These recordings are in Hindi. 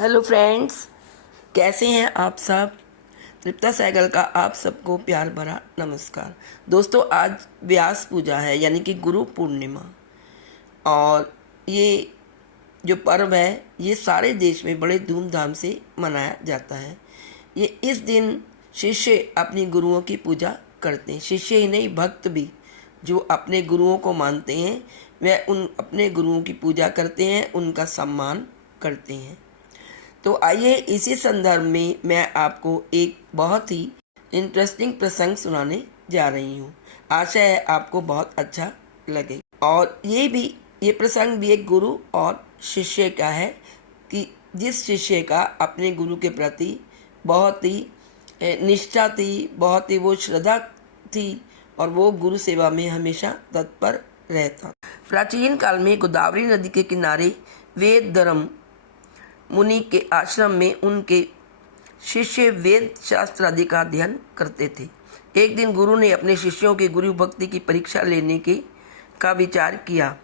हेलो फ्रेंड्स, कैसे हैं आप सब। तृप्ता साइकिल का आप सबको प्यार भरा नमस्कार। दोस्तों, आज व्यास पूजा है यानी कि गुरु पूर्णिमा। और ये जो पर्व है ये सारे देश में बड़े धूमधाम से मनाया जाता है। ये इस दिन शिष्य अपनी गुरुओं की पूजा करते हैं। शिष्य ही नहीं, भक्त भी जो अपने गुरुओं को मानते हैं वह उन अपने गुरुओं की पूजा करते हैं, उनका सम्मान करते हैं। तो आइए इसी संदर्भ में मैं आपको एक बहुत ही इंटरेस्टिंग प्रसंग सुनाने जा रही हूँ। आशा है आपको बहुत अच्छा लगे। और ये प्रसंग भी एक गुरु और शिष्य का है कि जिस शिष्य का अपने गुरु के प्रति बहुत ही निष्ठा थी, बहुत ही वो श्रद्धा थी और वो गुरु सेवा में हमेशा तत्पर रहता। प्राचीन काल में गोदावरी नदी के किनारे वेद धर्म मुनि के आश्रम में उनके शिष्य वेद शास्त्र आदि का अध्ययन करते थे। एक दिन गुरु ने अपने शिष्यों की गुरु भक्ति की परीक्षा लेने का विचार किया।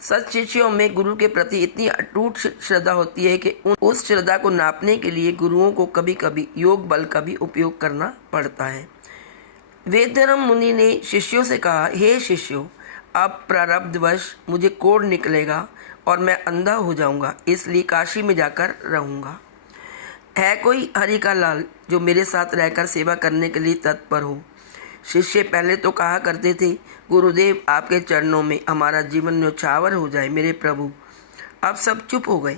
सच शिष्यों में गुरु के प्रति इतनी अटूट श्रद्धा होती है कि उस श्रद्धा को नापने के लिए गुरुओं को कभी कभी योग बल का भी उपयोग करना पड़ता है। वेदधर्म मुनि ने शिष्यों से कहा, हे शिष्यों, अब प्रारब्धवश मुझे कोढ़ निकलेगा और मैं अंधा हो जाऊंगा, इसलिए काशी में जाकर रहूंगा। है कोई हरि का लाल जो मेरे साथ रहकर सेवा करने के लिए तत्पर हो। शिष्य पहले तो कहा करते थे, गुरुदेव आपके चरणों में हमारा जीवन न्यौछावर हो जाए मेरे प्रभु। अब सब चुप हो गए।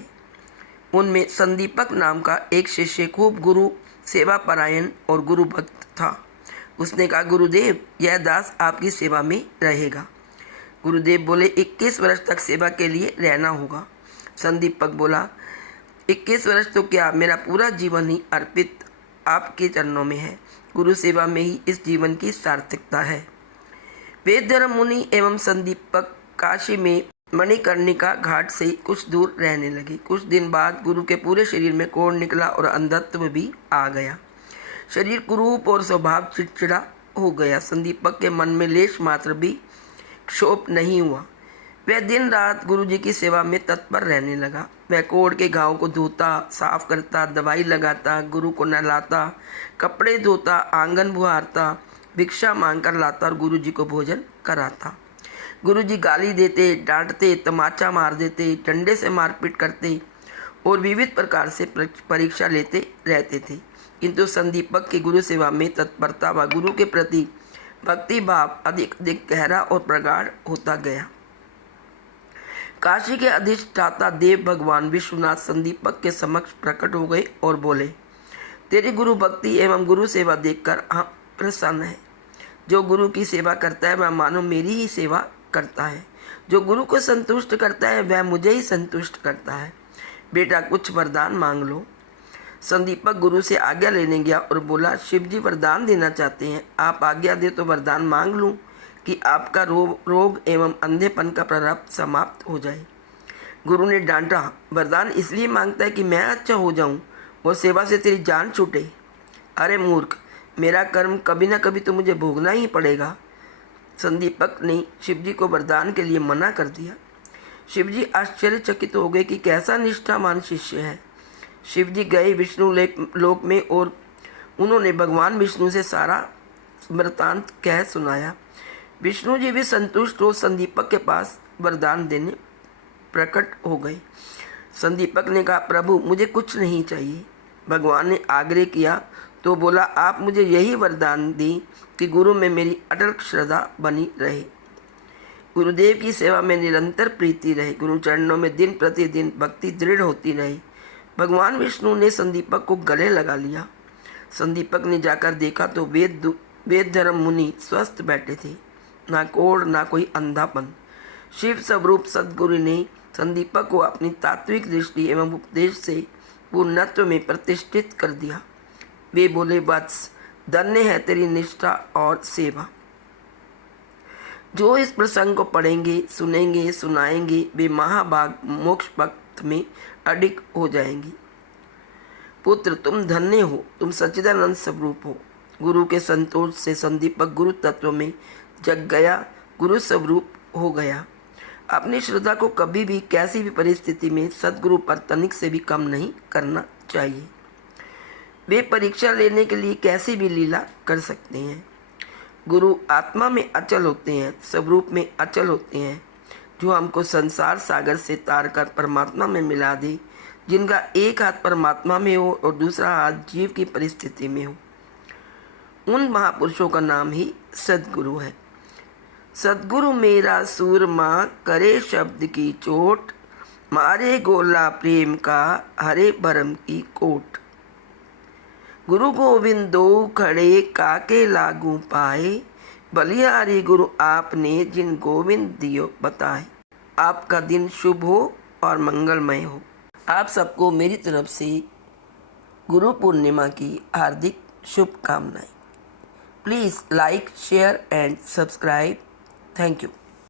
उनमें संदीपक नाम का एक शिष्य खूब गुरु सेवा परायण और गुरु भक्त था। उसने कहा, गुरुदेव यह दास आपकी सेवा में रहेगा। गुरुदेव बोले, 21 वर्ष तक सेवा के लिए रहना होगा। संदीपक बोला, 21 वर्ष तो क्या, मेरा पूरा जीवन ही अर्पित आपके चरणों में है। गुरु सेवा में ही इस जीवन की सार्थकता है। वेदधर्म मुनि एवं संदीपक काशी में मणिकर्णिका घाट से कुछ दूर रहने लगे। कुछ दिन बाद गुरु के पूरे शरीर में कोढ़ निकला और अंधत्व भी आ गया। शरीर कुरूप और स्वभाव चिड़चिड़ा हो गया। संदीपक के मन में लेश मात्र भी क्षोभ नहीं हुआ। वह दिन रात गुरु जी की सेवा में तत्पर रहने लगा। वह कोढ़ के घाव को धोता, साफ करता, दवाई लगाता, गुरु को नहलाता, कपड़े धोता, आंगन बुहारता, भिक्षा मांगकर लाता और गुरु जी को भोजन कराता। गुरु जी गाली देते, डांटते, तमाचा मार देते, डंडे से मारपीट करते और विविध प्रकार से परीक्षा लेते रहते थे। किंतु संदीपक की गुरु सेवा में तत्परता व गुरु के प्रति भक्ति भाव अधिक अधिक गहरा और प्रगाढ़ होता गया। काशी के अधिष्ठाता देव भगवान विश्वनाथ संदीपक के समक्ष प्रकट हो गए और बोले, तेरी गुरु भक्ति एवं गुरु सेवा देखकर हम प्रसन्न हैं। जो गुरु की सेवा करता है वह मानो मेरी ही सेवा करता है। जो गुरु को संतुष्ट करता है वह मुझे ही संतुष्ट करता है। बेटा, कुछ वरदान मांग लो। संदीपक गुरु से आज्ञा लेने गया और बोला, शिव जी वरदान देना चाहते हैं, आप आज्ञा दे तो वरदान मांग लूं कि आपका रोग एवं अंधेपन का प्रारब्ध समाप्त हो जाए। गुरु ने डांटा, वरदान इसलिए मांगता है कि मैं अच्छा हो जाऊं और सेवा से तेरी जान छूटे। अरे मूर्ख, मेरा कर्म कभी न कभी तो मुझे भोगना ही पड़ेगा। संदीपक ने शिवजी को वरदान के लिए मना कर दिया। शिवजी आश्चर्यचकित हो गए कि कैसा निष्ठावान शिष्य है। शिवजी गए विष्णु लोक में और उन्होंने भगवान विष्णु से सारा वृत्तांत कह सुनाया। विष्णु जी भी संतुष्ट हो संदीपक के पास वरदान देने प्रकट हो गए। संदीपक ने कहा, प्रभु मुझे कुछ नहीं चाहिए। भगवान ने आग्रह किया तो बोला, आप मुझे यही वरदान दी कि गुरु में मेरी अटल श्रद्धा बनी रहे, गुरुदेव की सेवा में निरंतर प्रीति रहे, गुरु चरणों में दिन प्रतिदिन भक्ति दृढ़ होती रही। भगवान विष्णु ने संदीपक को गले लगा लिया। संदीपक ने जाकर देखा तो वेद धर्म मुनि स्वस्थ बैठे थे, ना कोढ़ ना कोई अंधापन। शिव स्वरूप सदगुरु ने संदीपक को अपनी तात्विक दृष्टि एवं उपदेश से पूर्णत्व में प्रतिष्ठित कर दिया। वे बोले, वत्स, धन्य है तेरी निष्ठा और सेवा। जो इस प्रसंग को पढ़ेंगे, सुनेंगे, सुनाएंगे, वे महाभाग मोक्ष पथ में अडिग हो जाएंगी। पुत्र, तुम धन्य हो, तुम सच्चिदानंद स्वरूप हो। गुरु के संतोष से संदीपक गुरु तत्व में जग गया, गुरु स्वरूप हो गया। अपनी श्रद्धा को कभी भी कैसी भी परिस्थिति में सद्गुरु पर तनिक से भी कम नहीं करना चाहिए। वे परीक्षा लेने के लिए कैसी भी लीला कर सकते हैं। गुरु आत्मा में अचल होते हैं, स्वरूप में अचल होते हैं, जो हमको संसार सागर से तार कर परमात्मा में मिला दे, जिनका एक हाथ परमात्मा में हो और दूसरा हाथ जीव की परिस्थिति में हो। उन महापुरुषों का नाम ही सद्गुरु है। सद्गुरु मेरा सूरमा करे शब्द की चोट, मारे गोला प्रेम का हरे भरम की कोट। गुरु गोविंद दो खड़े काके लागू पाए, बलिहारी गुरु आपने जिन गोविंद दियो बताए। आपका दिन शुभ हो और मंगलमय हो। आप सबको मेरी तरफ से गुरु पूर्णिमा की हार्दिक शुभकामनाएं। Please like, share and subscribe. Thank you.